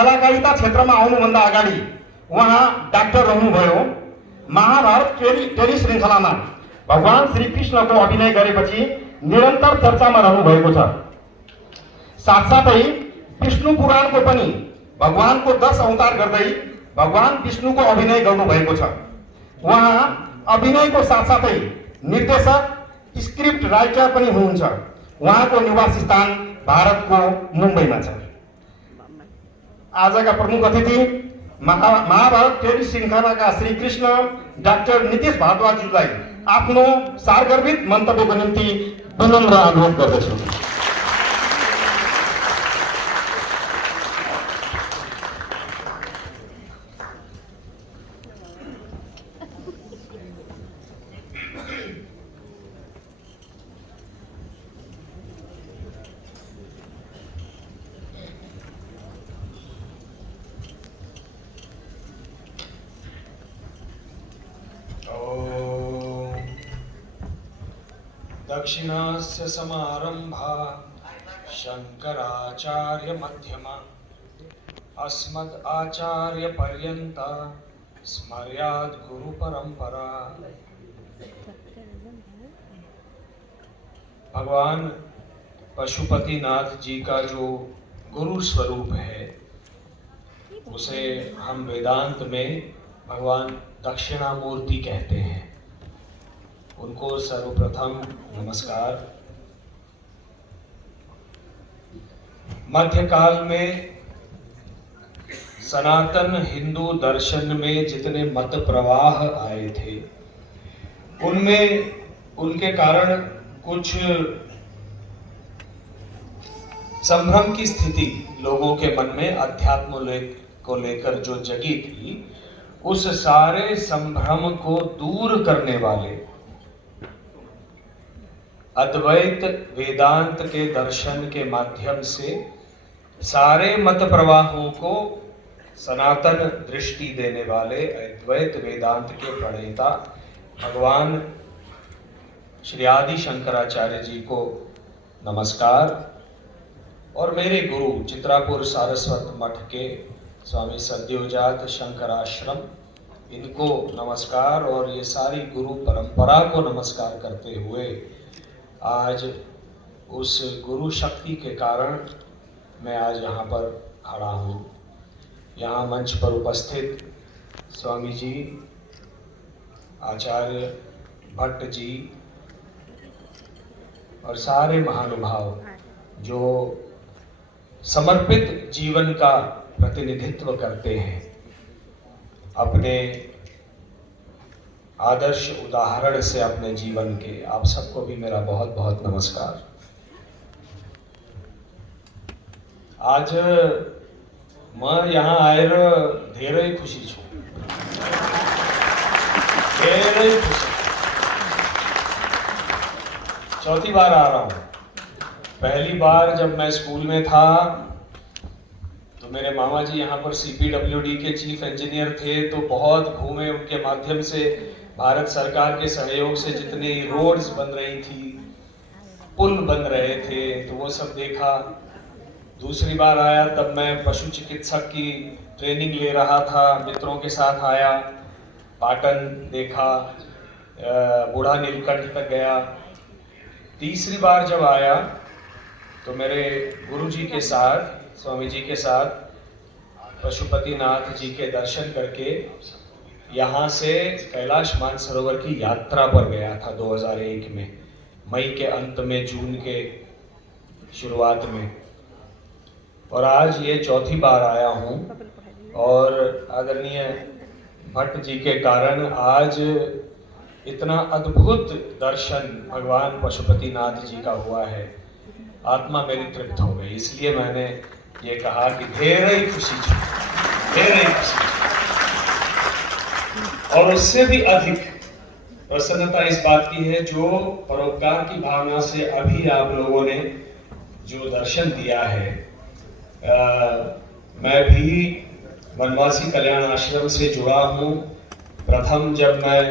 कलाकारिता क्षेत्रमा आउनुभन्दा अगाडि उहाँ डाक्टर रहनुभयो। महाभारत टेली श्रृङ्खलामा भगवान श्री कृष्णको अभिनय गरेपछि निरन्तर चर्चामा रहनुभएको छ। साथसाथै विष्णु पुराणको पनि भगवानको 10 अवतार गर्दै भगवान विष्णुको अभिनय गर्नुभएको छ। उहाँ अभिनयको साथसाथै निर्देशक, स्क्रिप्ट राइटर पनि हुनुहुन्छ। उहाँको निवास स्थान भारतको मुम्बईमा छ। आजका प्रमुख अतिथि महाभारत टेली श्रृङ्खलाका श्री कृष्ण डाक्टर नीतिश भारद्वाजज्यूलाई आफ्नो सारगर्भित मन्तव्यको निम्ति विनम्र अनुरोध गर्दछु। दक्षिणास्य समारंभा शंकराचार्य मध्यमा अस्मद् आचार्य पर्यंता स्मर्याद गुरु परंपरा। भगवान पशुपतिनाथ जी का जो गुरु स्वरूप है उसे हम वेदांत में भगवान दक्षिणामूर्ति कहते हैं। उनको सर्वप्रथम नमस्कार। मध्यकाल में सनातन हिंदू दर्शन में जितने मत प्रवाह आए थे उनमें उनके कारण कुछ संभ्रम की स्थिति लोगों के मन में अध्यात्म को लेकर जो जगी थी, उस सारे संभ्रम को दूर करने वाले अद्वैत वेदांत के दर्शन के माध्यम से सारे मत प्रवाहों को सनातन दृष्टि देने वाले अद्वैत वेदांत के प्रणेता भगवान श्री आदि शंकराचार्य जी को नमस्कार। और मेरे गुरु चित्रापुर सारस्वत मठ के स्वामी सद्योजात शंकराश्रम, इनको नमस्कार। और ये सारी गुरु परंपरा को नमस्कार करते हुए आज उस गुरु शक्ति के कारण मैं आज यहाँ पर खड़ा हूँ। यहाँ मंच पर उपस्थित स्वामी जी, आचार्य भट्ट जी और सारे महानुभाव जो समर्पित जीवन का प्रतिनिधित्व करते हैं, अपने आदर्श उदाहरण से अपने जीवन के, आप सबको भी मेरा बहुत बहुत नमस्कार। आज मैं यहाँ आएर धेरै खुशी छु, धेरै खुशी। चौथी बार आ रहा हूँ। पहली बार जब मैं स्कूल में था तो मेरे मामा जी यहाँ पर CPWD के चीफ इंजीनियर थे, तो बहुत घूमे। उनके माध्यम से भारत सरकार के सहयोग से जितनी रोड्स बन रही थी, पुल बन रहे थे, तो वो सब देखा। दूसरी बार आया तब मैं पशु चिकित्सक की ट्रेनिंग ले रहा था, मित्रों के साथ आया, पाटन देखा, बूढ़ा नीलकंठ तक गया। तीसरी बार जब आया तो मेरे गुरुजी के साथ, स्वामी जी के साथ पशुपतिनाथ जी के दर्शन करके यहाँ से कैलाश मानसरोवर की यात्रा पर गया था 2001 में, मई के अंत में, जून के शुरुआत में। और आज ये चौथी बार आया हूँ और आदरणीय भट्ट जी के कारण आज इतना अद्भुत दर्शन भगवान पशुपतिनाथ जी का हुआ है। आत्मा मेरी तृप्त हो गई। इसलिए मैंने ये कहा कि धेरै खुशी छु, धेरै खुशी। और उससे भी अधिक प्रसन्नता इस बात की है जो परोपकार की भावना से अभी आप लोगों ने जो दर्शन दिया है। मैं भी वनवासी कल्याण आश्रम से जुड़ा हूँ। प्रथम जब मैं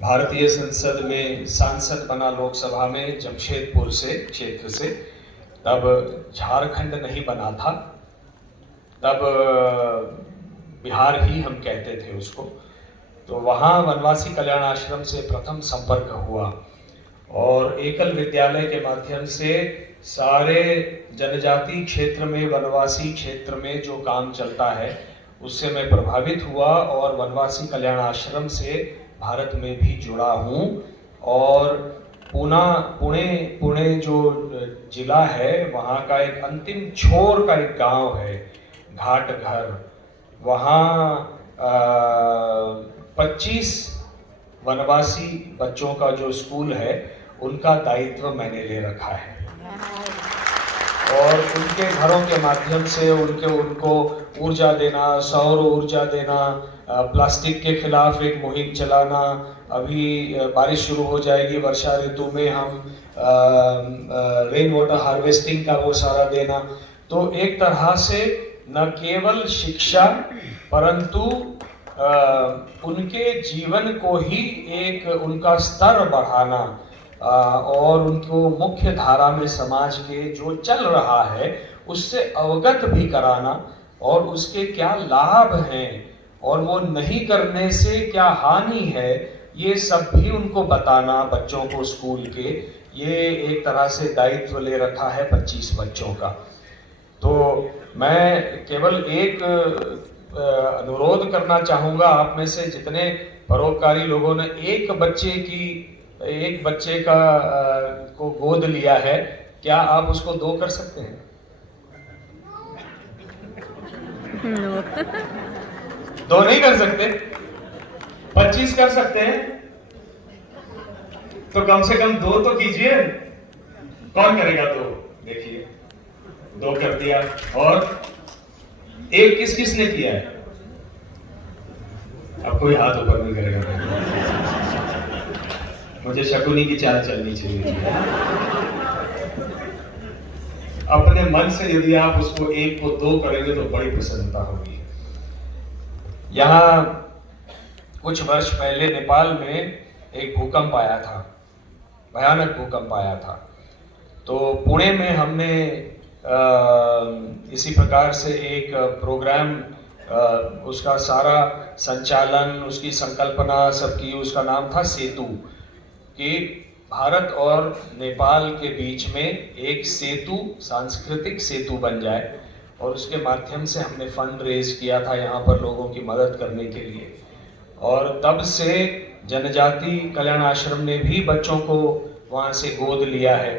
भारतीय संसद में सांसद बना लोकसभा में जमशेदपुर से क्षेत्र से, तब झारखंड नहीं बना था। तब बिहार ही हम कहते थे उसको। तो वहाँ वनवासी कल्याण आश्रम से प्रथम संपर्क हुआ और एकल विद्यालय के माध्यम से सारे जनजाति क्षेत्र में, वनवासी क्षेत्र में जो काम चलता है उससे मैं प्रभावित हुआ और वनवासी कल्याण आश्रम से भारत में भी जुड़ा हूँ। और पुणे जो जिला है वहाँ का एक अंतिम छोर का एक गांव है घाट घर, वहाँ 25 वनवासी बच्चों का जो स्कूल है उनका दायित्व मैंने ले रखा है और उनके घरों के माध्यम से उनको ऊर्जा देना, सौर ऊर्जा देना, प्लास्टिक के खिलाफ एक मुहिम चलाना। अभी बारिश शुरू हो जाएगी वर्षा ऋतु में, हम रेन वाटर हार्वेस्टिंग का वो सारा देना। तो एक तरह से न केवल शिक्षा परंतु उनके जीवन को ही एक उनका स्तर बढ़ाना और उनको मुख्य धारा में समाज के जो चल रहा है उससे अवगत भी कराना और उसके क्या लाभ हैं और वो नहीं करने से क्या हानि है, ये सब भी उनको बताना बच्चों को स्कूल के। ये एक तरह से दायित्व ले रखा है 25 बच्चों का। तो मैं केवल एक अनुरोध करना चाहूँगा आप में से जितने परोपकारी लोगों ने एक बच्चे का को गोद लिया है, क्या आप उसको 2 कर सकते हैं? दो नहीं कर सकते, 25 कर सकते हैं, तो कम से कम 2 तो कीजिए। कौन करेगा 2? देखिए 2 कर दिया। और एक किसने किया है? अब कोई हाथ ऊपर नहीं करेगा। मुझे शकुनी की चाल चलनी चाहिए। अपने मन से यदि आप उसको 1 को 2 करेंगे तो बड़ी प्रसन्नता होगी। यहाँ कुछ वर्ष पहले नेपाल में एक भूकंप आया था, भयानक भूकंप आया था। तो पुणे में हमने इसी प्रकार से एक प्रोग्राम, उसका सारा संचालन, उसकी संकल्पना सब की, उसका नाम था सेतु, कि भारत और नेपाल के बीच में एक सेतु, सांस्कृतिक सेतु बन जाए। और उसके माध्यम से हमने फंड रेज किया था यहाँ पर लोगों की मदद करने के लिए। और तब से जनजाति कल्याण आश्रम ने भी बच्चों को वहाँ से गोद लिया है।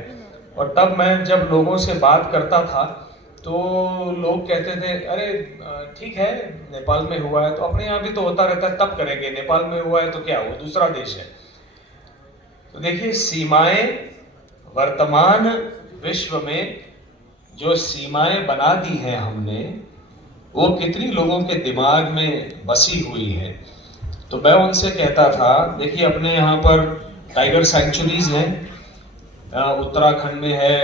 और तब मैं जब लोगों से बात करता था तो लोग कहते थे, अरे ठीक है नेपाल में हुआ है तो अपने यहाँ भी तो होता रहता है, तब करेंगे, नेपाल में हुआ है तो क्या, वो दूसरा देश है। तो देखिए सीमाएं, वर्तमान विश्व में जो सीमाएं बना दी हैं हमने, वो कितनी लोगों के दिमाग में बसी हुई है। तो मैं उनसे कहता था, देखिए अपने यहाँ पर टाइगर सेंचुरीज हैं, उत्तराखंड में है,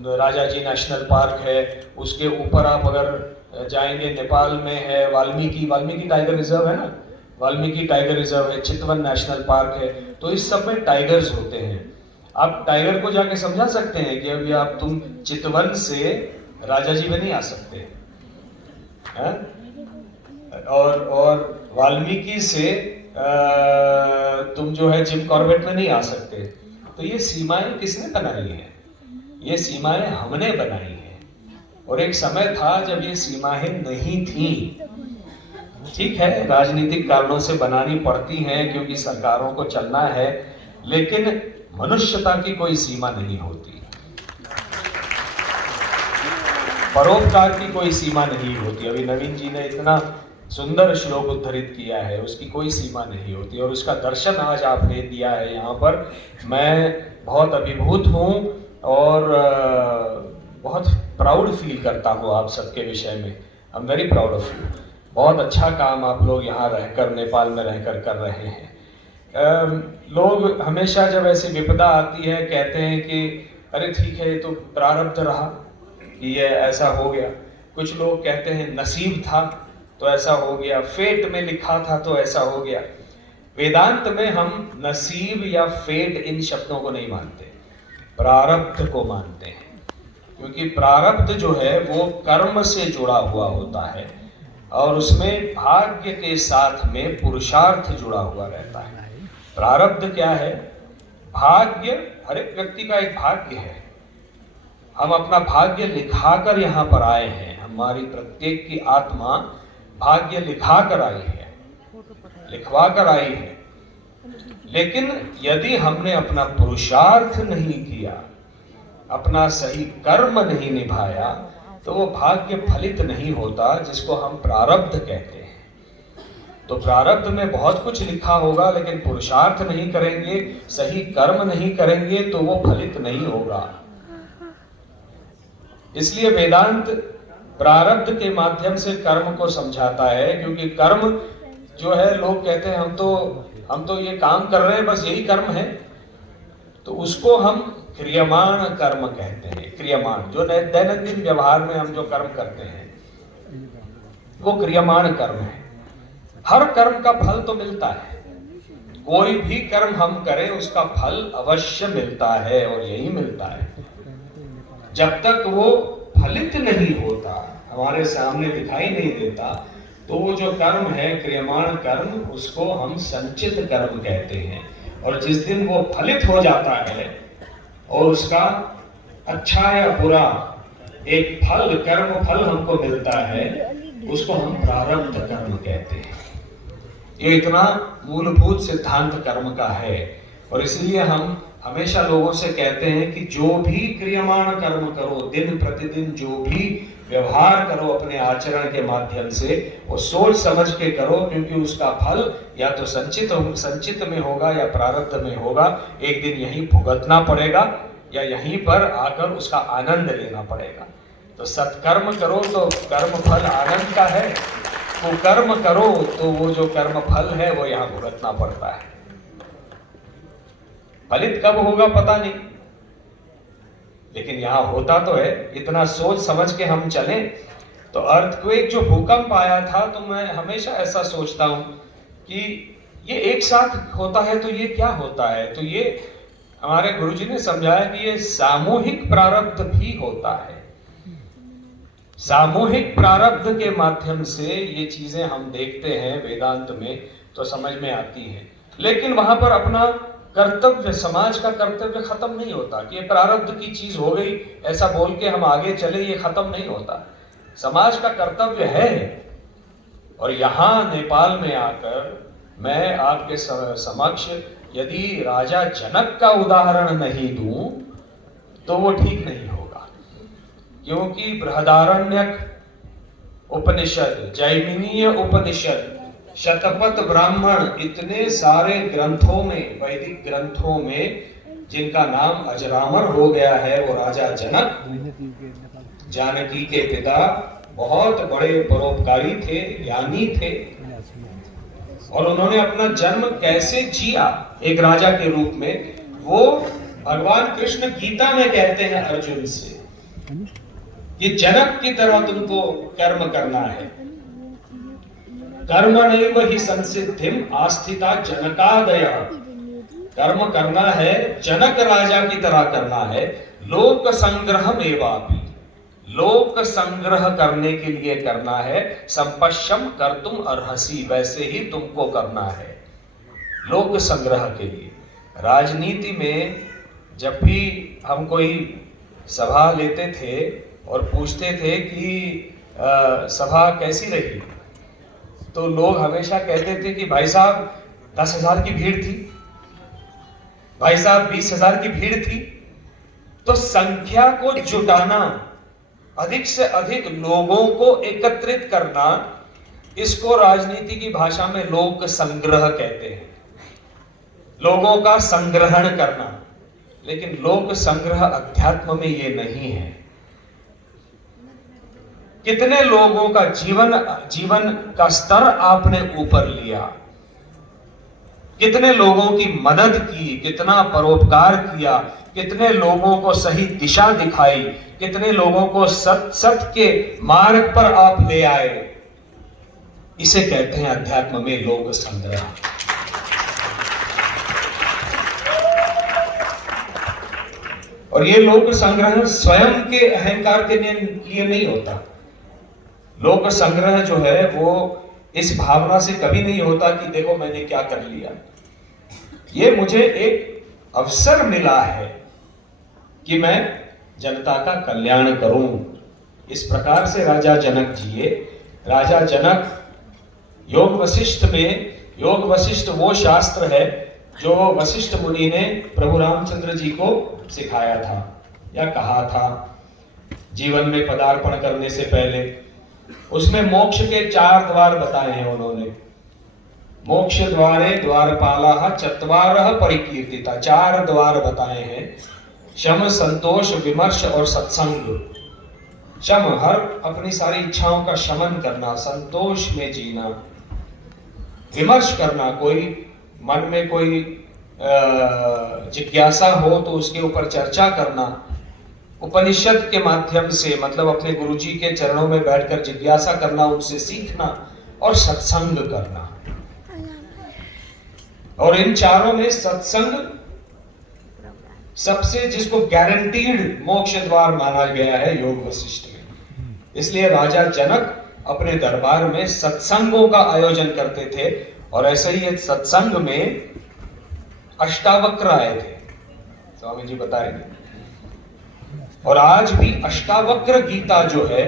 राजाजी नेशनल पार्क है, उसके ऊपर आप अगर जाएंगे नेपाल में है वाल्मीकि टाइगर रिजर्व है ना, वाल्मीकि टाइगर रिजर्व है, चितवन नेशनल पार्क है। तो इस सब में टाइगर्स होते हैं। आप टाइगर को जाके समझा सकते हैं कि अभी आप तुम चितवन से राजाजी में नहीं आ सकते हैं? और वाल्मीकि से तुम जो है जिम कॉर्बेट में नहीं आ सकते। तो ये सीमाएं किसने बनाई हैं? ये सीमाएं हमने बनाई हैं। और एक समय था जब ये सीमाएं नहीं थी। ठीक है, राजनीतिक कारणों से बनानी पड़ती हैं क्योंकि सरकारों को चलना है, लेकिन मनुष्यता की कोई सीमा नहीं होती, परोपकार की कोई सीमा नहीं होती। अभी नवीन जी ने इतना सुंदर श्लोक उद्धृत किया है, उसकी कोई सीमा नहीं होती और उसका दर्शन आज आपने दिया है यहाँ पर। मैं बहुत अभिभूत हूँ और बहुत प्राउड फील करता हूँ आप सबके विषय में। I am very proud of you. बहुत अच्छा काम आप लोग यहाँ रहकर, नेपाल में रहकर कर रहे हैं। लोग हमेशा जब ऐसी विपदा आती है कहते हैं कि अरे ठीक है ये तो प्रारब्ध रहा कि ये ऐसा हो गया। कुछ लोग कहते हैं नसीब था तो ऐसा हो गया, फेट में लिखा था तो ऐसा हो गया। वेदांत में हम नसीब या फेट इन शब्दों को नहीं मानते, प्रारब्ध को मानते हैं। क्योंकि प्रारब्ध जो है वो कर्म से जुड़ा हुआ होता है और उसमें भाग्य के साथ में पुरुषार्थ जुड़ा हुआ रहता है। प्रारब्ध क्या है? भाग्य, हर एक व्यक्ति का एक भाग्य है। हम अपना भाग्य लिखाकर यहाँ पर आए हैं। हमारी प्रत्येक की आत्मा भाग्य लिखाकर आई है, लिखवा कर आई है। लेकिन यदि हमने अपना पुरुषार्थ नहीं किया, अपना सही कर्म नहीं निभाया, तो वो भाग्य फलित नहीं होता, जिसको हम प्रारब्ध कहते हैं। तो प्रारब्ध में बहुत कुछ लिखा होगा, लेकिन पुरुषार्थ नहीं करेंगे, सही कर्म नहीं करेंगे, तो वो फलित नहीं होगा। इसलिए वेदांत प्रारब्ध के माध्यम से कर्म को समझाता है, क्योंकि कर्म जो है, लोग कहते हैं हम तो ये काम कर रहे हैं, बस यही कर्म है, तो उसको हम क्रियमाण कर्म कहते हैं। क्रियमाण, जो दैनंदिन व्यवहार में हम जो कर्म करते हैं, वो क्रियमाण कर्म है। हर कर्म का फल तो मिलता है, कोई भी कर्म हम करें उसका फल अवश्य मिलता है, और यही मिलता है। जब तक वो फलित नहीं होता, हमारे सामने दिखाई नहीं देता, तो वो जो कर्म है क्रियमाण कर्म, उसको हम संचित कर्म कहते हैं। और जिस दिन वो फलित हो जाता है और उसका अच्छा या बुरा एक फल, कर्म फल हमको मिलता है, उसको हम प्रारब्ध कर्म कहते हैं। ये इतना मूलभूत सिद्धांत कर्म का है, और इसलिए हम हमेशा लोगों से कहते हैं कि जो भी क्रियमाण कर्म करो, दिन प्रतिदिन जो भी व्यवहार करो अपने आचरण के माध्यम से, वो सोच समझ के करो, क्योंकि उसका फल या तो संचित में होगा या प्रारब्ध में होगा। एक दिन यहीं भुगतना पड़ेगा या यहीं पर आकर उसका आनंद लेना पड़ेगा। तो सत्कर्म करो तो कर्म फल आनंद का है, वो कर्म करो तो वो जो कर्म फल है वो यहाँ भुगतना पड़ता है। फलित कब होगा पता नहीं, लेकिन यहां होता तो है। इतना सोच समझ के हम चलें। तो अर्थक्वेक जो भूकंप आया था, तो मैं हमेशा ऐसा सोचता हूं कि ये एक साथ होता है तो ये क्या होता है। तो ये हमारे गुरुजी ने समझाया कि ये सामूहिक प्रारब्ध भी होता है। सामूहिक प्रारब्ध के माध्यम से ये चीजें हम देखते हैं वेदांत में, तो समझ में आती हैं। लेकिन वहां पर अपना कर्तव्य, समाज का कर्तव्य खत्म नहीं होता कि ये प्रारब्ध की चीज हो गई, ऐसा बोल के हम आगे चले, ये खत्म नहीं होता। समाज का कर्तव्य है। और यहाँ नेपाल में आकर मैं आपके समक्ष यदि राजा जनक का उदाहरण नहीं दूं तो वो ठीक नहीं होगा, क्योंकि बृहदारण्यक उपनिषद, जैमिनीय उपनिषद, शतपथ ब्राह्मण, इतने सारे ग्रंथों में, वैदिक ग्रंथों में, जिनका नाम अजरामर हो गया है, वो राजा जनक, जानकी के पिता, बहुत बड़े परोपकारी थे, ज्ञानी थे, और उन्होंने अपना जन्म कैसे जिया एक राजा के रूप में, वो भगवान कृष्ण गीता में कहते हैं अर्जुन से कि जनक की तरह तुमको कर्म करना है। कर्मणैव हि संसिद्धिम आस्थिता जनकादय, कर्म करना है जनक राजा की तरह करना है। लोक संग्रहमेवापि, लोक संग्रह करने के लिए करना है। संपश्यम कर्तुम अर्हसि, वैसे ही तुमको करना है लोक संग्रह के लिए। राजनीति में जब भी हम कोई सभा लेते थे और पूछते थे कि सभा कैसी रही, तो लोग हमेशा कहते थे कि भाई साहब 10,000 की भीड़ थी, भाई साहब 20,000 की भीड़ थी। तो संख्या को जुटाना, अधिक से अधिक लोगों को एकत्रित करना, इसको राजनीति की भाषा में लोक संग्रह कहते हैं, लोगों का संग्रहण करना। लेकिन लोक संग्रह अध्यात्म में ये नहीं है। कितने लोगों का जीवन का स्तर आपने ऊपर लिया, कितने लोगों की मदद की, कितना परोपकार किया, कितने लोगों को सही दिशा दिखाई, कितने लोगों को सत्य के मार्ग पर आप ले आए, इसे कहते हैं अध्यात्म में लोक संग्रह। और ये लोक संग्रह स्वयं के अहंकार के लिए नहीं होता। लोक संग्रह जो है वो इस भावना से कभी नहीं होता कि देखो मैंने क्या कर लिया। ये मुझे एक अवसर मिला है कि मैं जनता का कल्याण करूं। इस प्रकार से राजा जनक जिए। राजा जनक योग वशिष्ठ में, योग वशिष्ठ वो शास्त्र है जो वशिष्ठ मुनि ने प्रभु रामचंद्र जी को सिखाया था या कहा था जीवन में पदार्पण करने से पहले। उसमें मोक्ष के 4 द्वार बताए हैं उन्होंने। मोक्ष द्वारे द्वारपाला चत्वारः परिकीर्तिता, 4 द्वार बताए हैं। शम, संतोष, विमर्श और सत्संग। शम, हर अपनी सारी इच्छाओं का शमन करना, संतोष में जीना, विमर्श करना, कोई मन में कोई जिज्ञासा हो तो उसके ऊपर चर्चा करना, उपनिषद के माध्यम से मतलब अपने गुरुजी के चरणों में बैठकर जिज्ञासा करना, उनसे सीखना और सत्संग करना। और इन चारों में सत्संग सबसे जिसको गारंटीड मोक्ष द्वार माना गया है योग वशिष्ठ में। इसलिए राजा जनक अपने दरबार में सत्संगों का आयोजन करते थे और ऐसे ही एक सत्संग में अष्टावक्र आए थे, स्वामी जी बताएंगे। और आज भी अष्टावक्र गीता जो है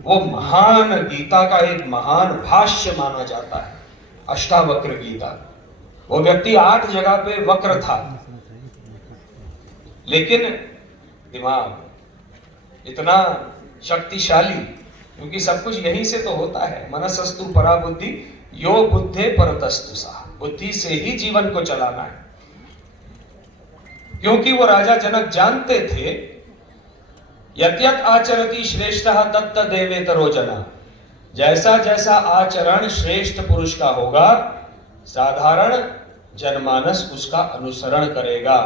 वो महान गीता का एक महान भाष्य माना जाता है। अष्टावक्र गीता, वो व्यक्ति 8 जगह पे वक्र था, लेकिन दिमाग इतना शक्तिशाली, क्योंकि सब कुछ यहीं से तो होता है। मनसस्तु परा बुद्धि यो बुद्धे परतस्तु सा, बुद्धि से ही जीवन को चलाना है। क्योंकि वो राजा जनक जानते थे यद्यत आचरति श्रेष्ठः तत्त देवेतरो जना, जैसा जैसा आचरण श्रेष्ठ पुरुष का होगा साधारण जनमानस उसका अनुसरण करेगा।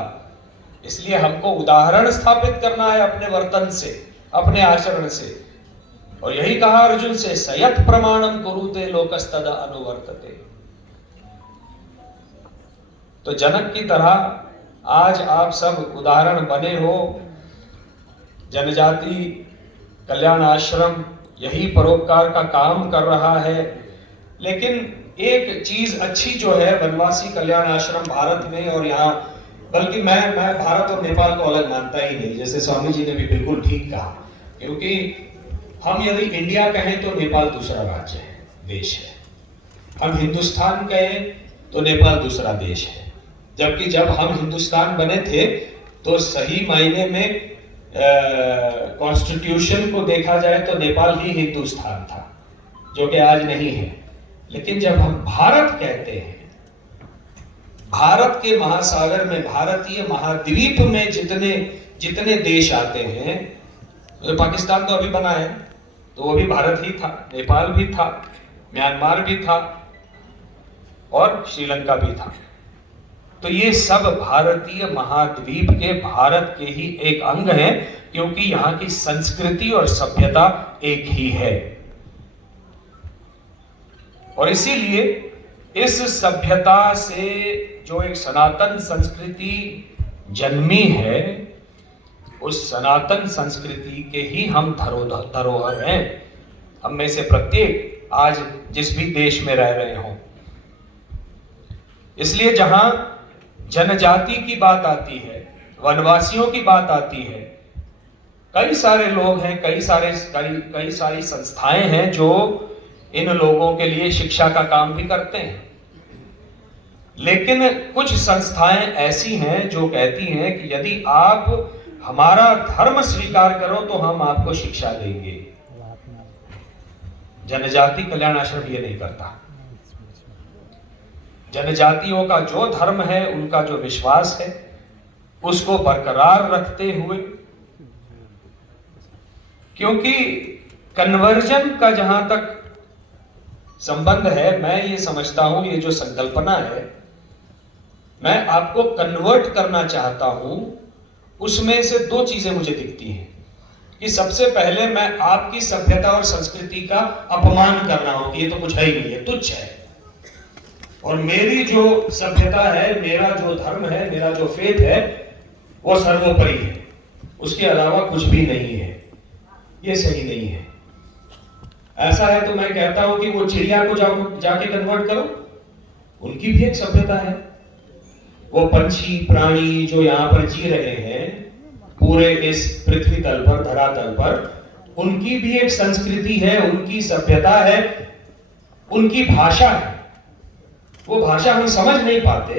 इसलिए हमको उदाहरण स्थापित करना है अपने वर्तन से, अपने आचरण से। और यही कहा अर्जुन से, सयत प्रमाणम कुरुते लोकस्तद अनुवर्तते। तो जनक की तरह आज आप सब उदाहरण बने हो। जनजाति कल्याण आश्रम यही परोपकार का काम कर रहा है। लेकिन एक चीज अच्छी जो है वनवासी कल्याण आश्रम भारत में और यहाँ, बल्कि मैं भारत और नेपाल को अलग मानता ही नहीं, जैसे स्वामी जी ने भी बिल्कुल ठीक कहा। क्योंकि हम यदि इंडिया कहें तो नेपाल दूसरा राज्य है, देश है। हम हिंदुस्तान कहें तो नेपाल दूसरा देश है। जबकि जब हम हिंदुस्तान बने थे तो सही मायने में कॉन्स्टिट्यूशन को देखा जाए तो नेपाल ही हिंदुस्तान था, जो कि आज नहीं है। लेकिन जब हम भारत कहते हैं, भारत के महासागर में, भारतीय महाद्वीप में जितने देश आते हैं, तो पाकिस्तान तो अभी बना है तो वो भी भारत ही था, नेपाल भी था, म्यांमार भी था और श्रीलंका भी था। तो ये सब भारतीय महाद्वीप के, भारत के ही एक अंग हैं, क्योंकि यहाँ की संस्कृति और सभ्यता एक ही है। और इसीलिए इस सभ्यता से जो एक सनातन संस्कृति जन्मी है, उस सनातन संस्कृति के ही हम धरोहर हैं। हम में से प्रत्येक आज जिस भी देश में रह रहे हों। इसलिए जहां जनजाति की बात आती है, वनवासियों की बात आती है, कई सारे लोग हैं, कई सारी संस्थाएं हैं जो इन लोगों के लिए शिक्षा का काम भी करते हैं। लेकिन कुछ संस्थाएं ऐसी हैं जो कहती हैं कि यदि आप हमारा धर्म स्वीकार करो तो हम आपको शिक्षा देंगे। जनजाति कल्याण आश्रम ये नहीं करता। जनजातियों का जो धर्म है, उनका जो विश्वास है, उसको बरकरार रखते हुए, क्योंकि कन्वर्जन का जहां तक संबंध है, मैं ये समझता हूं, ये जो संकल्पना है, मैं आपको कन्वर्ट करना चाहता हूं। उसमें से 2 चीजें मुझे दिखती हैं कि सबसे पहले मैं आपकी सभ्यता और संस्कृति का अपमान कर रहा हूं कि ये तो कुछ है ही नहीं है, तुच्छ है। और मेरी जो सभ्यता है, मेरा जो धर्म है, मेरा जो फेथ है, वो सर्वोपरि है। उसके अलावा कुछ भी नहीं है। ये सही नहीं है। ऐसा है तो मैं कहता हूं कि वो चिड़िया को जाके कन्वर्ट करो, उनकी भी एक सभ्यता है। वो पंछी प्राणी जो यहाँ पर जी रहे हैं पूरे इस पृथ्वी तल पर, धरातल पर, उनकी भी एक संस्कृति है, उनकी सभ्यता है, उनकी भाषा है। वो भाषा हम समझ नहीं पाते,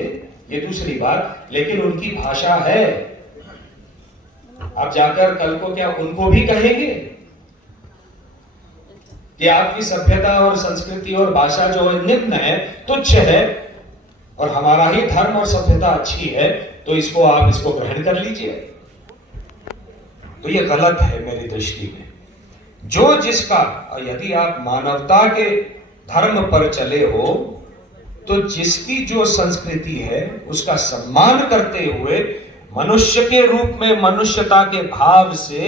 ये दूसरी बात, लेकिन उनकी भाषा है। आप जाकर कल को क्या उनको भी कहेंगे कि आपकी सभ्यता और संस्कृति और भाषा जो है निम्न है, तुच्छ है, और हमारा ही धर्म और सभ्यता अच्छी है, तो आप इसको ग्रहण कर लीजिए? तो ये गलत है मेरी दृष्टि में। जो जिसका, यदि आप मानवता के धर्म पर चले हो तो जिसकी जो संस्कृति है उसका सम्मान करते हुए मनुष्य के रूप में, मनुष्यता के भाव से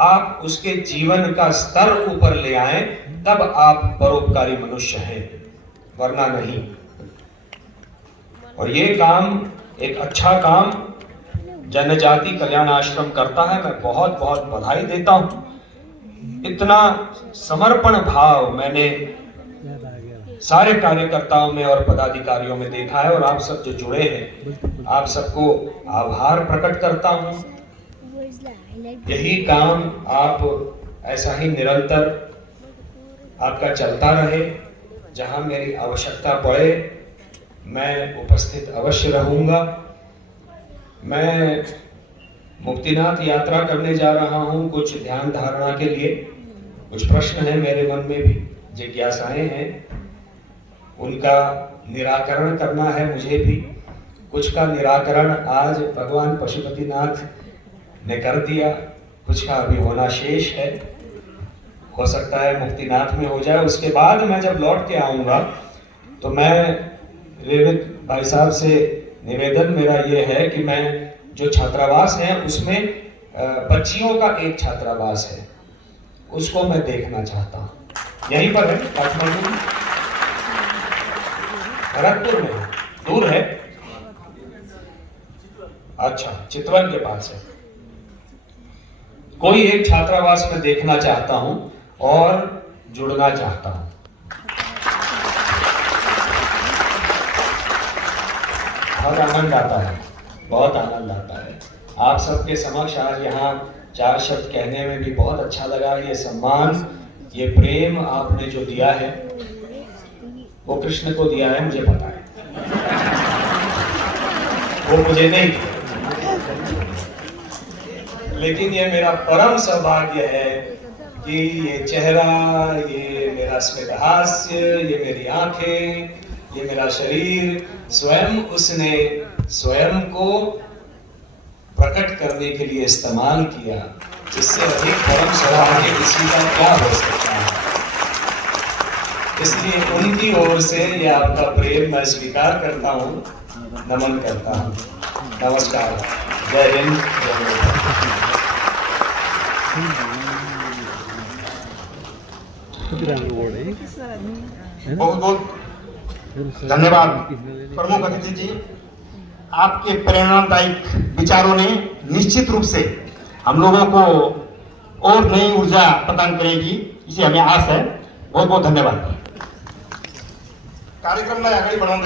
आप उसके जीवन का स्तर ऊपर ले आए, तब आप परोपकारी मनुष्य हैं, वरना नहीं। और ये काम, एक अच्छा काम जनजाति कल्याण आश्रम करता है। मैं बहुत बहुत बधाई देता हूं। इतना समर्पण भाव मैंने सारे कार्यकर्ताओं में और पदाधिकारियों में देखा है, और आप सब जो जुड़े हैं, आप सबको आभार प्रकट करता हूं। यही काम आप ऐसा ही निरंतर आपका चलता रहे। जहां मेरी आवश्यकता पड़े मैं उपस्थित अवश्य रहूंगा। मैं मुक्तिनाथ यात्रा करने जा रहा हूं कुछ ध्यान धारणा के लिए। कुछ प्रश्न हैं मेरे मन में भी, जिज्ञासाएं हैं, उनका निराकरण करना है मुझे भी। कुछ का निराकरण आज भगवान पशुपतिनाथ ने कर दिया, कुछ का अभी होना शेष है। हो सकता है मुक्तिनाथ में हो जाए। उसके बाद मैं जब लौट के आऊंगा तो मैं रेवत भाई साहब से निवेदन मेरा ये है कि मैं जो छात्रावास है उसमें बच्चियों का एक छात्रावास है, उसको मैं देखना चाहता हूँ। यहीं पर है, काठमांडू में, भरतपुर में, दूर है। अच्छा, चितवन के पास है। कोई एक छात्रावास में देखना चाहता हूं और जुड़ना चाहता हूं। बहुत आनंद आता है, बहुत आनंद आता है। आप सबके समक्ष आज यहाँ 4 शब्द कहने में भी बहुत अच्छा लगा। ये सम्मान, ये प्रेम आपने जो दिया है वो कृष्ण को दिया है, मुझे पता है, वो मुझे नहीं दिया। लेकिन ये मेरा परम सौभाग्य है कि ये चेहरा, ये मेरा स्मितहास्य, ये मेरी आंखें, ये मेरा शरीर, स्वयं उसने स्वयं को प्रकट करने के लिए इस्तेमाल किया। इससे अधिक परम सौभाग्य किसी का क्या हो सकता है। इसलिए उनकी ओर से ये आपका प्रेम मैं स्वीकार करता हूँ, नमन करता हूँ। नमस्कार, जय हिंद, जय भारत। बहुत बहुत धन्यवाद प्रमुख अतिथि जी। आपके प्रेरणादायक विचारों ने निश्चित रूप से हम लोगों को और नई ऊर्जा प्रदान करेगी, इसे हमें आस है। बहुत बहुत धन्यवाद। कार्यक्रम में आगे बढ़ाऊंगा।